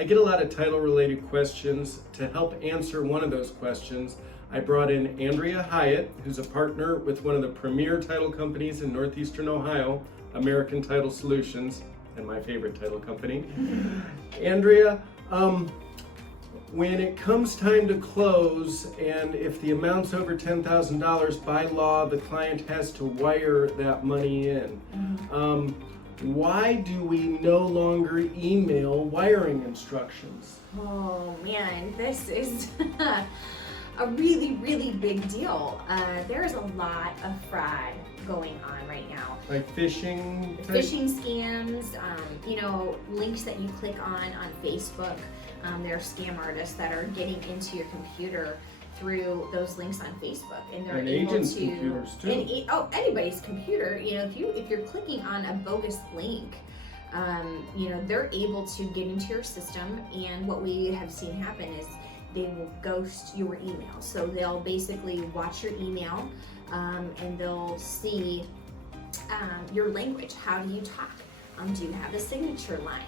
I get a lot of title related questions. To help answer one of those questions, I brought in Andrea Hyatt, who's a partner with one of the premier title companies in Northeastern Ohio, American Title Solutions, and my favorite title company. Andrea, when it comes time to close, and if the amount's over $10,000, by law, the client has to wire that money in. Why do we no longer email wiring instructions? Oh man, this is a really, really big deal. There's a lot of fraud going on right now. Like phishing? Phishing scams, links that you click on Facebook. There are scam artists that are getting into your computer through those links on Facebook, and they're able agents' to computers too. Anybody's computer. If you're clicking on a bogus link, they're able to get into your system, and what we have seen happen is they will ghost your email. So they'll basically watch your email, and they'll see your language. How do you talk? Do you have a signature line?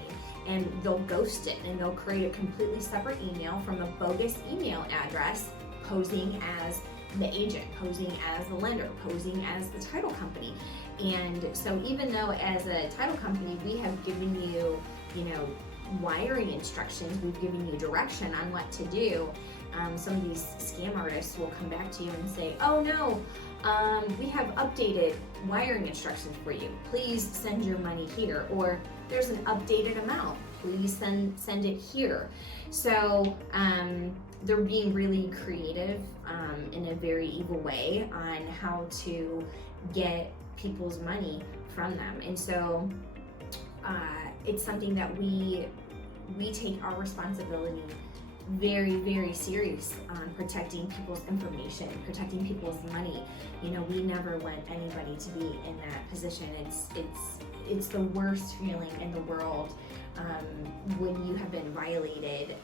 And they'll ghost it, and they'll create a completely separate email from a bogus email address, posing as the agent, posing as the lender, posing as the title company. And so even though as a title company we have given you, wiring instructions, we've given you direction on what to do, some of these scam artists will come back to you and say, oh no, we have updated wiring instructions for you. Please send your money here. Or there's an updated amount. Please send it here. So they're being really creative in a very evil way on how to get people's money from them. And so it's something that we take our responsibility very, very serious on protecting people's information, protecting people's money. We never want anybody to be in that position. It's the worst feeling in the world when you have been violated,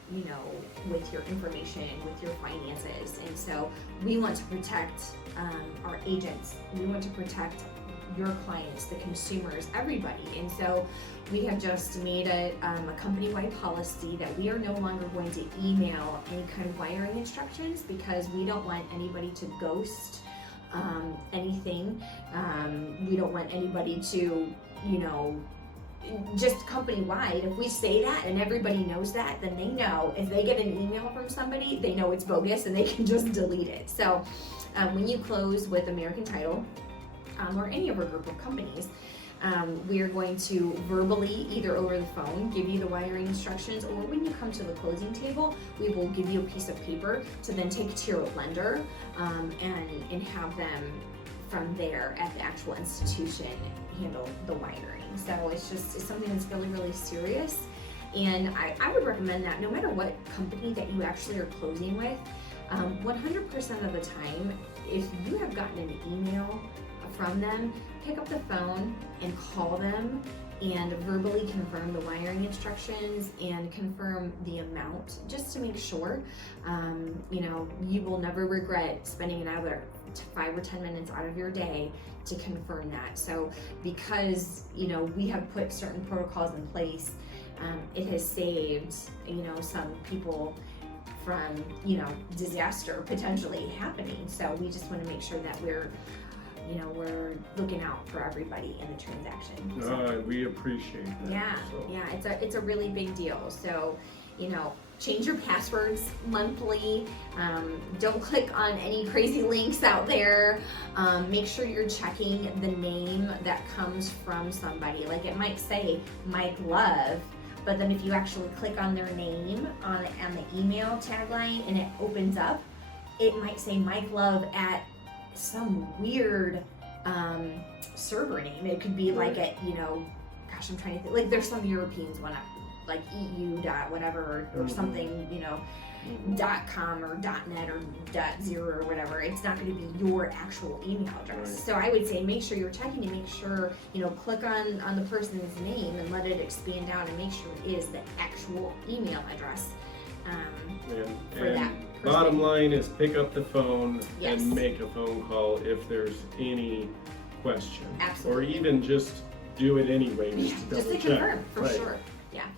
with your information, with your finances. And so we want to protect our agents. We want to protect your clients, the consumers, everybody. And so we have just made a company-wide policy that we are no longer going to email any kind of wiring instructions, because we don't want anybody to ghost anything. We don't want anybody to, just company-wide. If we say that and everybody knows that, then they know if they get an email from somebody, they know it's bogus and they can just delete it. So when you close with American Title, or any of our group of companies, we are going to verbally, either over the phone, give you the wiring instructions, or when you come to the closing table, we will give you a piece of paper to then take to your lender and have them from there at the actual institution handle the wiring. So it's something that's really, really serious. And I would recommend that no matter what company that you actually are closing with, 100% of the time, if you have gotten an email from them, pick up the phone and call them and verbally confirm the wiring instructions and confirm the amount, just to make sure. You will never regret spending another 5 or 10 minutes out of your day to confirm that. So because we have put certain protocols in place, it has saved some people from disaster potentially happening. So we just want to make sure that we're looking out for everybody in the transaction. So, we appreciate that. Yeah, it's a really big deal. So, change your passwords monthly. Don't click on any crazy links out there. Make sure you're checking the name that comes from somebody. Like it might say Mike Love, but then if you actually click on their name on the email tagline and it opens up, it might say Mike Love at some weird server name. It could be like at, I'm trying to think, like there's some Europeans one, like EU dot whatever or something, .com or .net or .0 or whatever. It's not going to be your actual email address. Right. So I would say make sure you're checking to make sure, click on the person's name and let it expand out and make sure it is the actual email address for that person. Bottom line is pick up the phone Yes. and make a phone call if there's any question. Absolutely. Or even just do it anyway, just to Just double to check. confirm, for Right. sure. Yeah.